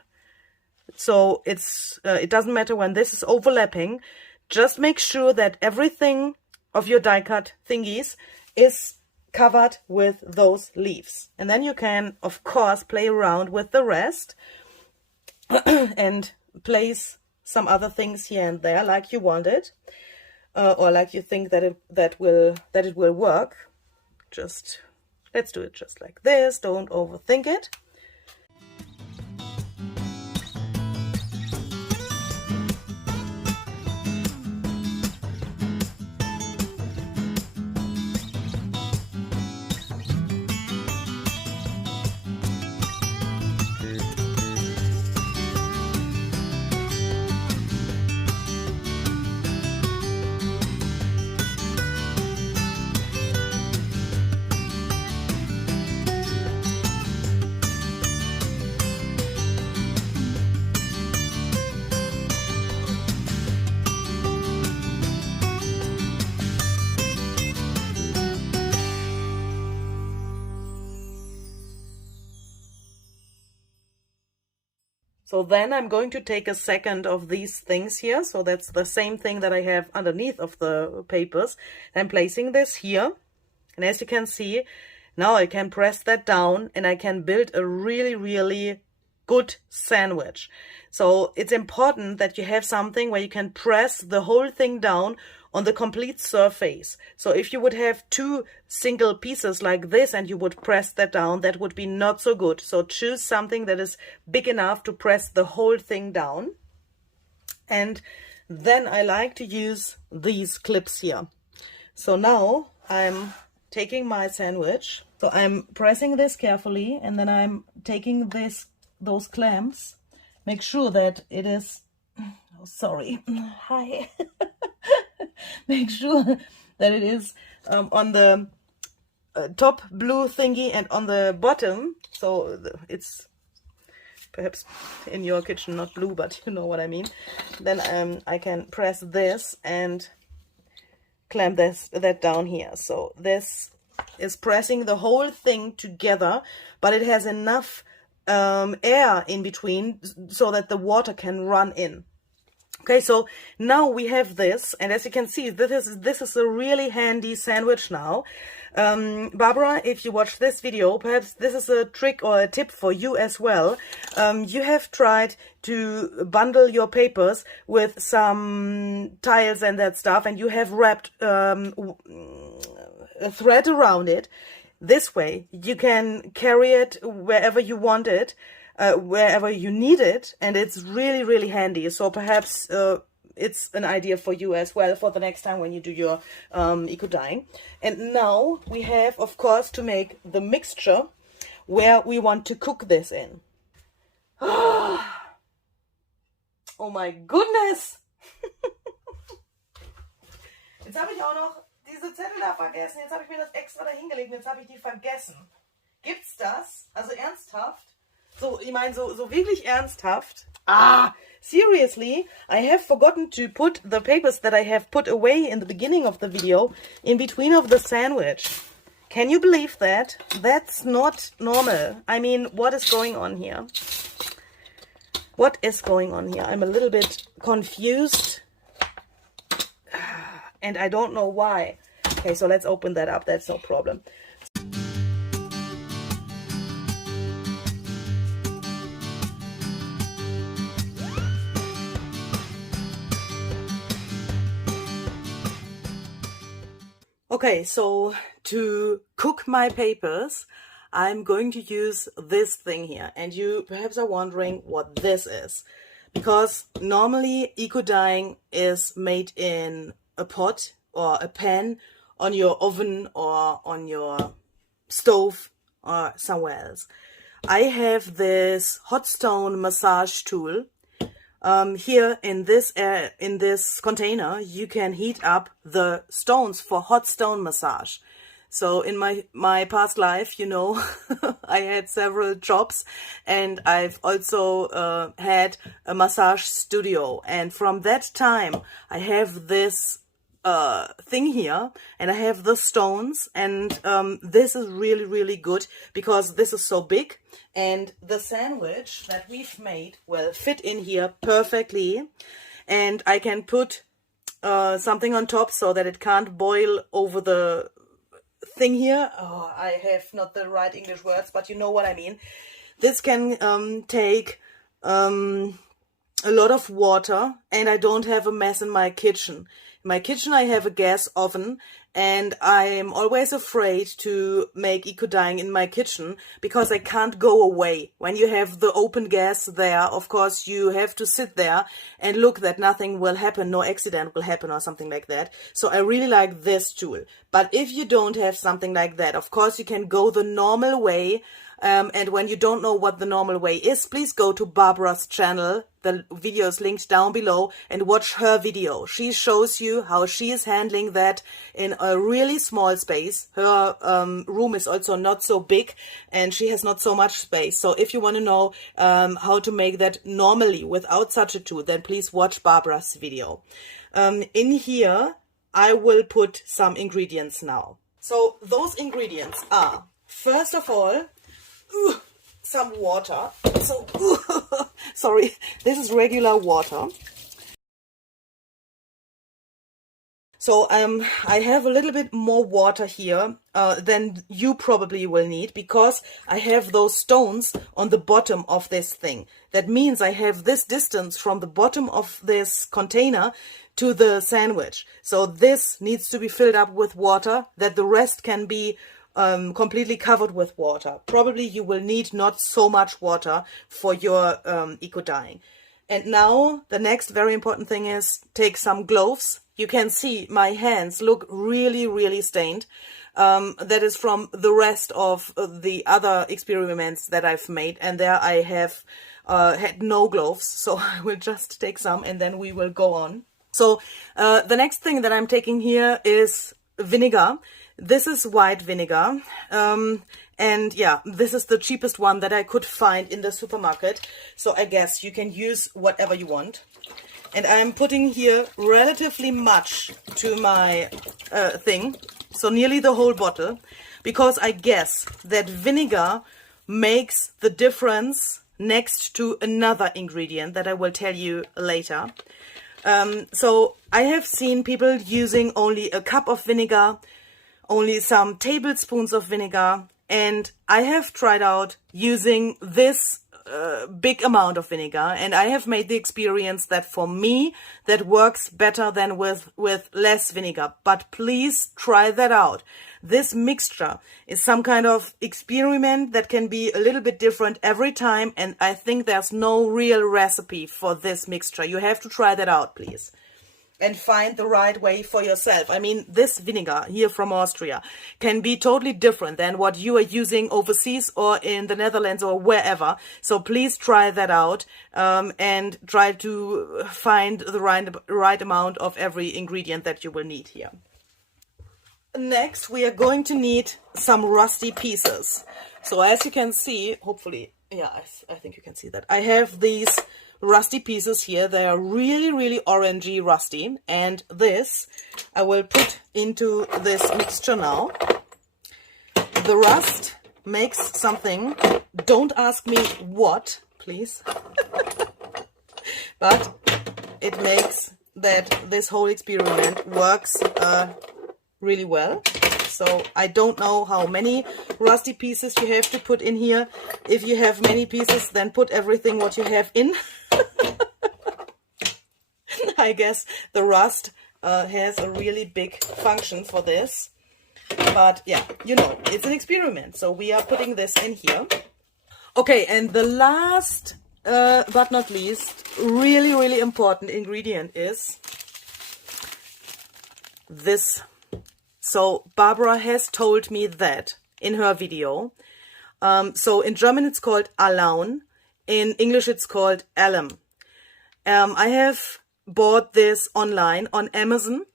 So it doesn't matter when this is overlapping. Just make sure that everything of your die cut thingies is covered with those leaves. And then you can, of course, play around with the rest and place some other things here and there like you want it, or like you think that it will work. Just let's do it just like this. Don't overthink it. So then I'm going to take a second of these things here. So that's the same thing that I have underneath of the papers. I'm placing this here. And as you can see, now I can press that down and I can build a really, really good sandwich. So it's important that you have something where you can press the whole thing down on the complete surface. So if you would have two single pieces like this and you would press that down, that would be not so good. So choose something that is big enough to press the whole thing down. And then I like to use these clips here. So now I'm taking my sandwich. So I'm pressing this carefully and then I'm taking those clamps. Make sure that it is, oh, sorry, hi. Make sure that it is on the top blue thingy and on the bottom. So it's perhaps in your kitchen not blue, but you know what I mean. Then I can press this and clamp that down here. So this is pressing the whole thing together, but it has enough air in between so that the water can run in. Okay, so now we have this, and as you can see, this is a really handy sandwich now. Barbara, if you watch this video, perhaps this is a trick or a tip for you as well. You have tried to bundle your papers with some tiles and that stuff, and you have wrapped a thread around it. This way, you can carry it wherever you want it. Wherever you need it, and it's really, really handy. So perhaps it's an idea for you as well for the next time when you do your eco dyeing. And now we have, of course, to make the mixture where we want to cook this in. Oh my goodness! Jetzt habe ich auch noch diese Zettel da vergessen. Jetzt habe ich mir das extra da hingelegt und jetzt habe ich die vergessen. Gibt's das? Also ernsthaft? So, ich meine, so wirklich ernsthaft. Seriously, I have forgotten to put the papers that I have put away in the beginning of the video in between of the sandwich. Can you believe that? That's not normal. I mean, what is going on here? What is going on here? I'm a little bit confused. And I don't know why. Okay, so let's open that up. That's no problem. Okay, so to cook my papers, I'm going to use this thing here. And you perhaps are wondering what this is. Because normally eco dyeing is made in a pot or a pan on your oven or on your stove or somewhere else. I have this hot stone massage tool. Here in this container, you can heat up the stones for hot stone massage. So in my past life, you know, I had several jobs, and I've also had a massage studio. And from that time, I have this thing here, and I have the stones, and this is really, really good because this is so big, and the sandwich that we've made will fit in here perfectly, and I can put something on top so that it can't boil over the thing here. Oh, I have not the right English words, but you know what I mean. This can take a lot of water, and I don't have a mess in my kitchen. In my kitchen I have a gas oven, and I'm always afraid to make eco dyeing in my kitchen because I can't go away. When you have the open gas there, of course you have to sit there and look that nothing will happen, no accident will happen or something like that. So I really like this tool. But if you don't have something like that, of course you can go the normal way. And when you don't know what the normal way is, please go to Barbara's channel. The video is linked down below, and watch her video. She shows you how she is handling that in a really small space. Her room is also not so big, and she has not so much space. So if you want to know how to make that normally without such a tool, then please watch Barbara's video. In here, I will put some ingredients now. So those ingredients are, first of all, some water. So sorry, this is regular water. So I have a little bit more water here than you probably will need, because I have those stones on the bottom of this thing. That means I have this distance from the bottom of this container to the sandwich. So this needs to be filled up with water, that the rest can be completely covered with water. Probably you will need not so much water for your eco dyeing. And now the next very important thing is take some gloves. You can see my hands look really, really stained. That is from the rest of the other experiments that I've made, and there I have had no gloves, so I will just take some and then we will go on. So the next thing that I'm taking here is vinegar. This is white vinegar, and yeah, this is the cheapest one that I could find in the supermarket, so I guess you can use whatever you want. And I'm putting here relatively much to my thing, so nearly the whole bottle, because I guess that vinegar makes the difference next to another ingredient that I will tell you later. So I have seen people using only a cup of vinegar, only some tablespoons of vinegar, and I have tried out using this big amount of vinegar, and I have made the experience that for me that works better than with less vinegar. But please try that out. This mixture is some kind of experiment that can be a little bit different every time, and I think there's no real recipe for this mixture. You have to try that out, please, and find the right way for yourself. I mean, this vinegar here from Austria can be totally different than what you are using overseas or in the Netherlands or wherever. So please try that out and try to find the right amount of every ingredient that you will need here. Next, we are going to need some rusty pieces. So as you can see, hopefully, yeah, I think you can see that. I have these rusty pieces here. They are really, really orangey rusty, and this I will put into this mixture now. The rust makes something, don't ask me what, please, but it makes that this whole experiment works really well. So I don't know how many rusty pieces you have to put in here. If you have many pieces, then put everything what you have in. I guess the rust has a really big function for this. But yeah, you know, it's an experiment. So we are putting this in here. Okay, and the last but not least, really, really important ingredient is this. So Barbara has told me that in her video. So in German it's called Alaun. In English it's called alum. I have bought this online on Amazon.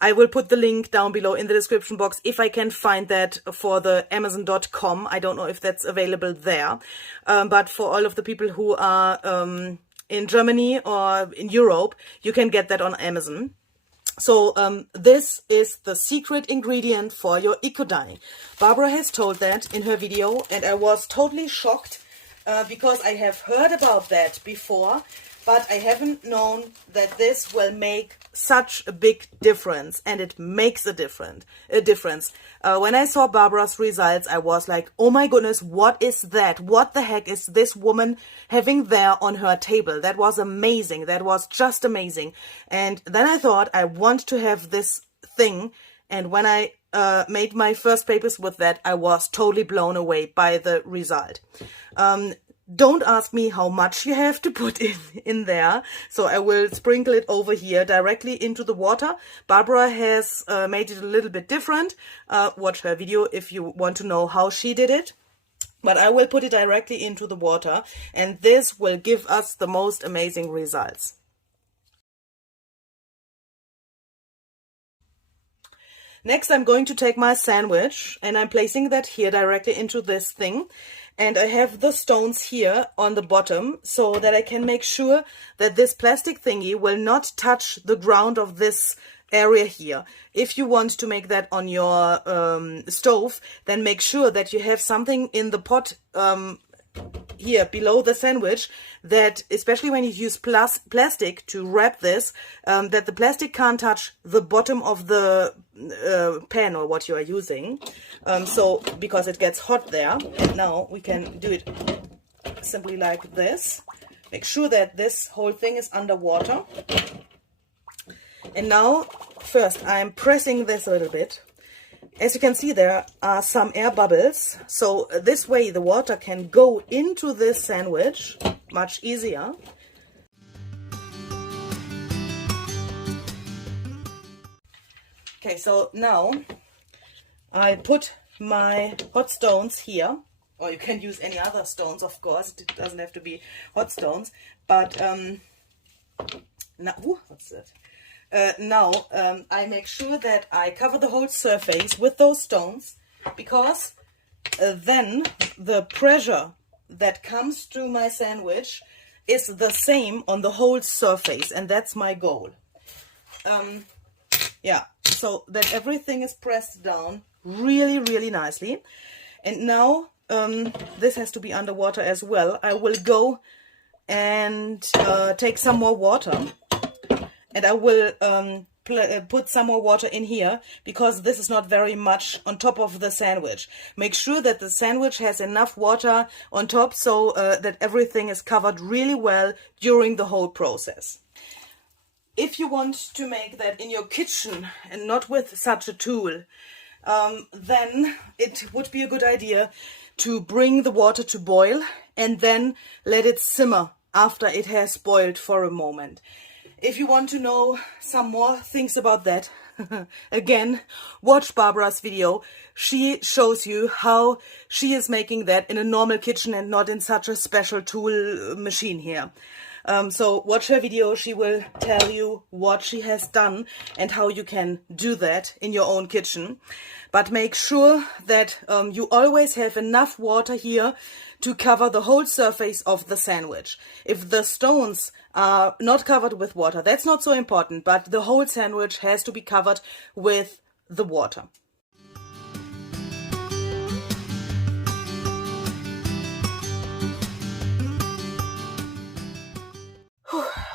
I will put the link down below in the description box if I can find that for the Amazon.com. I don't know if that's available there. But for all of the people who are in Germany or in Europe, you can get that on Amazon. So this is the secret ingredient for your eco-dyeing. Barbara has told that in her video, and I was totally shocked because I have heard about that before, but I haven't known that this will make such a big difference, and it makes a difference. When I saw Barbara's results, I was like, oh my goodness, what is that? What the heck is this woman having there on her table? That was amazing. That was just amazing. And then I thought, I want to have this thing. And when I made my first papers with that, I was totally blown away by the result. Don't ask me how much you have to put in there. So I will sprinkle it over here directly into the water. Barbara has made it a little bit different. Watch her video if you want to know how she did it. But I will put it directly into the water, and this will give us the most amazing results. Next, I'm going to take my sandwich, and I'm placing that here directly into this thing. And I have the stones here on the bottom so that I can make sure that this plastic thingy will not touch the ground of this area here. If you want to make that on your stove, then make sure that you have something in the pot here below the sandwich, that especially when you use plastic to wrap this, that the plastic can't touch the bottom of the pan or what you are using, so because it gets hot there. And now we can do it simply like this. Make sure that this whole thing is underwater. And now first I'm pressing this a little bit. As you can see, there are some air bubbles, so this way the water can go into this sandwich much easier. Okay, so now I put my hot stones here, or you can use any other stones, of course. It doesn't have to be hot stones, but now, what's that? Now I make sure that I cover the whole surface with those stones, because then the pressure that comes to my sandwich is the same on the whole surface, and that's my goal. Yeah, so that everything is pressed down really, really nicely. And now this has to be underwater as well. I will go and take some more water. And I will put some more water in here, because this is not very much on top of the sandwich. Make sure that the sandwich has enough water on top so that everything is covered really well during the whole process. If you want to make that in your kitchen and not with such a tool, then it would be a good idea to bring the water to boil and then let it simmer after it has boiled for a moment. If you want to know some more things about that, again, watch Barbara's video. She shows you how she is making that in a normal kitchen and not in such a special tool machine here. So watch her video. She will tell you what she has done and how you can do that in your own kitchen. But make sure that you always have enough water here to cover the whole surface of the sandwich. If the stones are not covered with water, that's not so important, but the whole sandwich has to be covered with the water.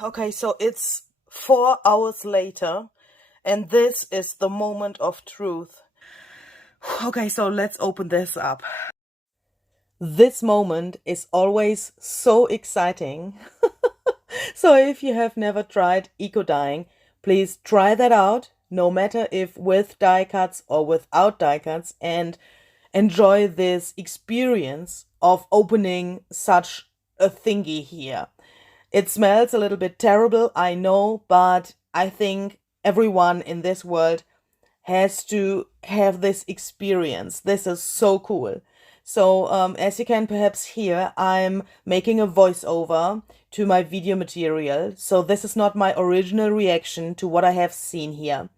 Okay, so it's 4 hours later, and this is the moment of truth. Okay, so let's open this up. This moment is always so exciting. So if you have never tried eco-dyeing, please try that out. no matter if with die cuts or without die cuts, and enjoy this experience of opening such a thingy here. It smells a little bit terrible, I know, but I think everyone in this world has to have this experience. This is so cool. So as you can perhaps hear, I'm making a voiceover to my video material. So this is not my original reaction to what I have seen here.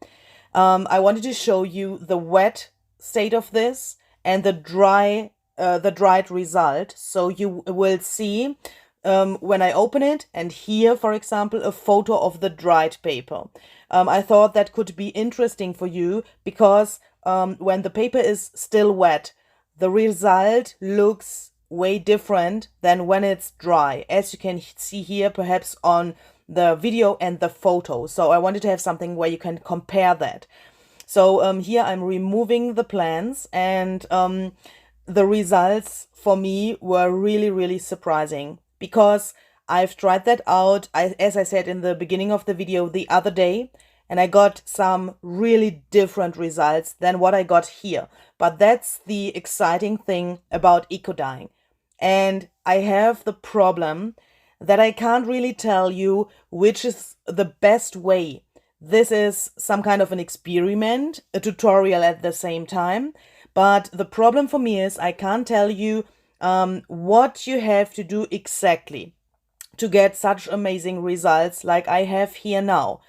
I wanted to show you the wet state of this and the dried result. So you will see when I open it, and here, for example, a photo of the dried paper. I thought that could be interesting for you because when the paper is still wet, the result looks way different than when it's dry, as you can see here perhaps on the video and the photo. So I wanted to have something where you can compare that. So here I'm removing the plants, and the results for me were really, really surprising because I've tried that out, as I said in the beginning of the video, the other day, and I got some really different results than what I got here. But that's the exciting thing about eco dyeing. And I have the problem that I can't really tell you which is the best way. This is some kind of an experiment, a tutorial at the same time. But the problem for me is I can't tell you what you have to do exactly to get such amazing results like I have here now.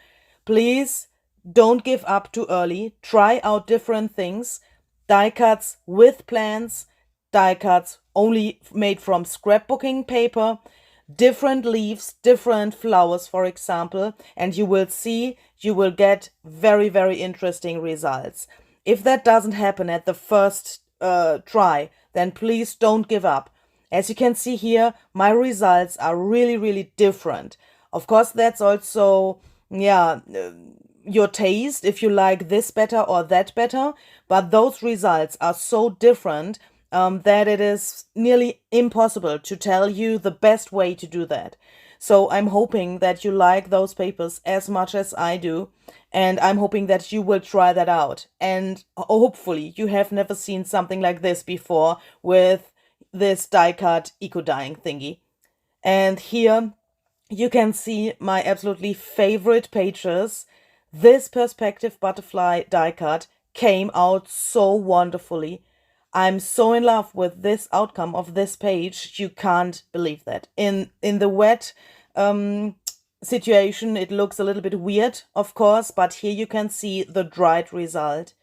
Please don't give up too early. Try out different things. Die cuts with plants, die cuts only made from scrapbooking paper, different leaves, different flowers, for example, and you will see you will get very, very interesting results. If that doesn't happen at the first try, then please don't give up. As you can see here, my results are really, really different. Of course, that's also, your taste, if you like this better or that better, but those results are so different that it is nearly impossible to tell you the best way to do that. So I'm hoping that you like those papers as much as I do, and I'm hoping that you will try that out. And hopefully you have never seen something like this before with this die cut eco dyeing thingy. And here you can see my absolutely favorite pages. This perspective butterfly die cut came out so wonderfully. I'm so in love with this outcome of this page. You can't believe that. In the wet situation, it looks a little bit weird, of course, but here you can see the dried result.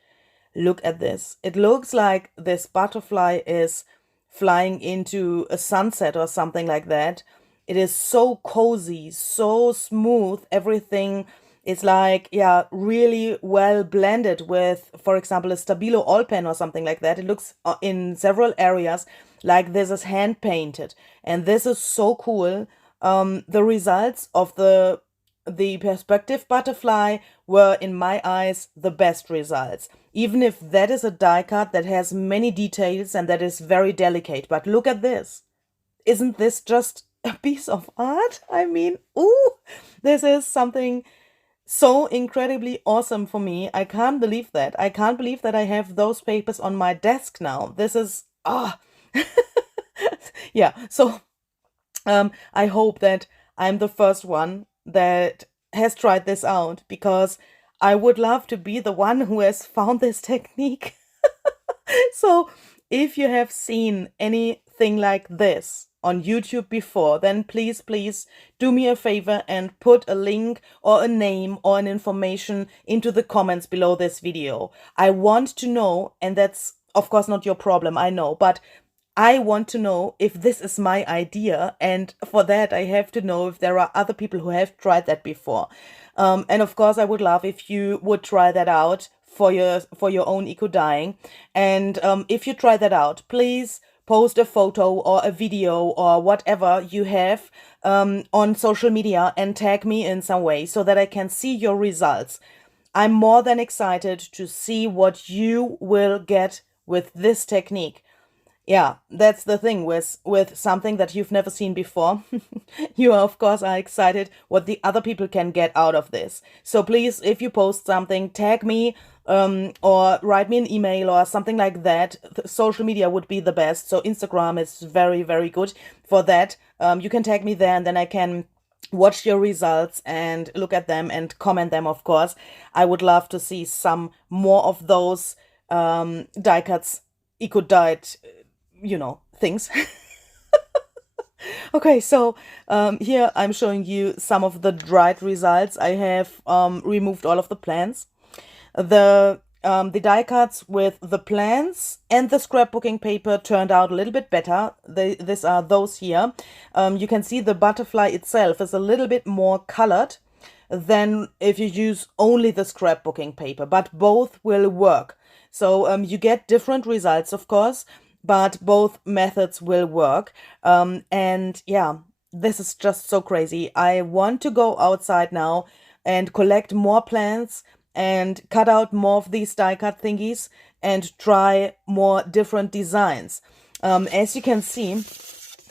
Look at this. It looks like this butterfly is flying into a sunset or something like that. It is so cozy, so smooth. Everything is like, really well blended with, for example, a Stabilo oil pen or something like that. It looks in several areas like this is hand painted. And this is so cool. The results of the perspective butterfly were, in my eyes, the best results. Even if that is a die cut that has many details and that is very delicate. But look at this. Isn't this just a piece of art? I mean, ooh, this is something so incredibly awesome for me. I can't believe that. I can't believe that I have those papers on my desk now. This is, so I hope that I'm the first one that has tried this out, because I would love to be the one who has found this technique. So if you have seen anything like this on YouTube before, then please do me a favor and put a link or a name or an information into the comments below this video. I want to know, and that's of course not your problem, I know, but I want to know if this is my idea, and for that I have to know if there are other people who have tried that before. And of course I would love if you would try that out for your own eco dyeing. And if you try that out, please post a photo or a video or whatever you have on social media and tag me in some way so that I can see your results. I'm more than excited to see what you will get with this technique. Yeah, that's the thing with something that you've never seen before. You of course are excited what the other people can get out of this. So please, if you post something, tag me or write me an email or something like that. Social media would be the best. So Instagram is very, very good for that. You can tag me there and then I can watch your results and look at them and comment them, of course. I would love to see some more of those die cuts, eco dyed, things. Okay, so here I'm showing you some of the dried results. I have removed all of the plants. The die cuts with the plants and the scrapbooking paper turned out a little bit better. These are those here. You can see the butterfly itself is a little bit more colored than if you use only the scrapbooking paper, but both will work. So you get different results, of course, but both methods will work. And yeah, this is just so crazy. I want to go outside now and collect more plants and cut out more of these die cut thingies and try more different designs. As you can see,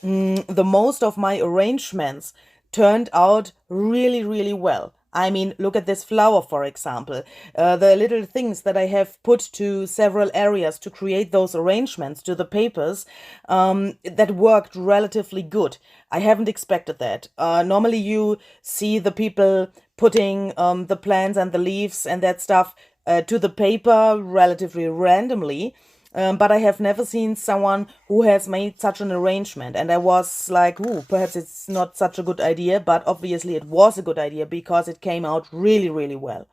the most of my arrangements turned out really, really well. I mean, look at this flower, for example. The little things that I have put to several areas to create those arrangements to the papers, that worked relatively good. I haven't expected that. Normally you see the people putting the plants and the leaves and that stuff to the paper relatively randomly. But I have never seen someone who has made such an arrangement. And I was like, ooh, perhaps it's not such a good idea, but obviously it was a good idea because it came out really, really well.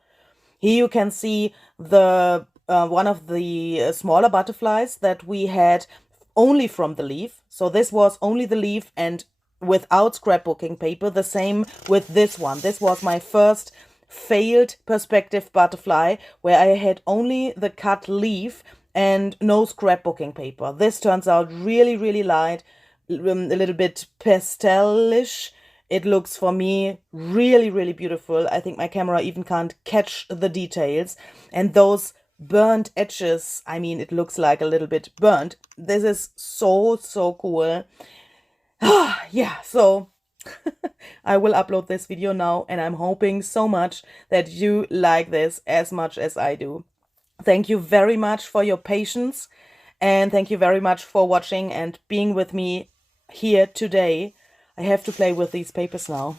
Here you can see the one of the smaller butterflies that we had only from the leaf. So this was only the leaf and without scrapbooking paper. The same with this one. This was my first failed perspective butterfly where I had only the cut leaf and no scrapbooking paper. This turns out really, really light, a little bit pastelish. It looks for me really, really beautiful. I think my camera even can't catch the details. And those burnt edges, I mean, it looks like a little bit burnt. This is so, so cool. Yeah, so I will upload this video now and I'm hoping so much that you like this as much as I do. Thank you very much for your patience and thank you very much for watching and being with me here today. I have to play with these papers now.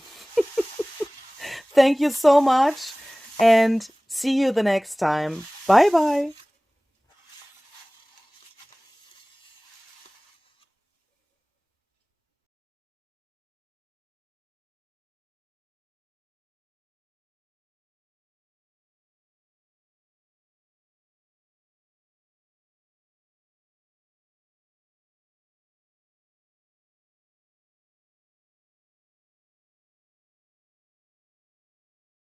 Thank you so much and see you the next time. Bye bye.